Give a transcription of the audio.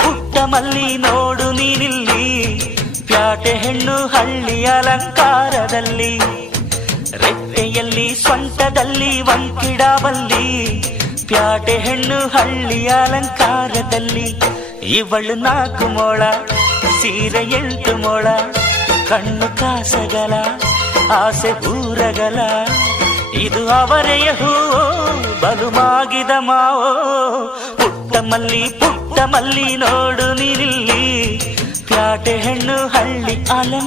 ಪುಟ್ಟ ಮಲ್ಲಿ ನೋಡು ನೀನಿಲ್ಲಿ, ಪ್ಯಾಟೆ ಹೆಣ್ಣು ಹಳ್ಳಿ ಅಲಂಕಾರದಲ್ಲಿ, ರೆಪ್ಪೆಯಲ್ಲಿ ಸೊಂಟದಲ್ಲಿ ವಂಕಿಡಬಲ್ಲಿ, ಪ್ಯಾಟೆ ಹೆಣ್ಣು ಹಳ್ಳಿ ಅಲಂಕಾರದಲ್ಲಿ. ಇವಳು 4 ಮೊಳ ಸೀರೆ 8 ಮೊಳ, ಕಣ್ಣು ಕಾಸಗಲ ಆಸೆ ಊರಗಲ, ಇದು ಅವರೆಯ ಹೂವೋ ಬಲು ಮಾಗಿದ ಮಾವೋ. ಪುಟ್ಟ ಮಲ್ಲಿ ನೋಡು ನೀನಿಲ್ಲಿ, ಪ್ಯಾಟೆ ಹೆಣ್ಣು ಹಳ್ಳಿ ಅಲಂಕಾರ.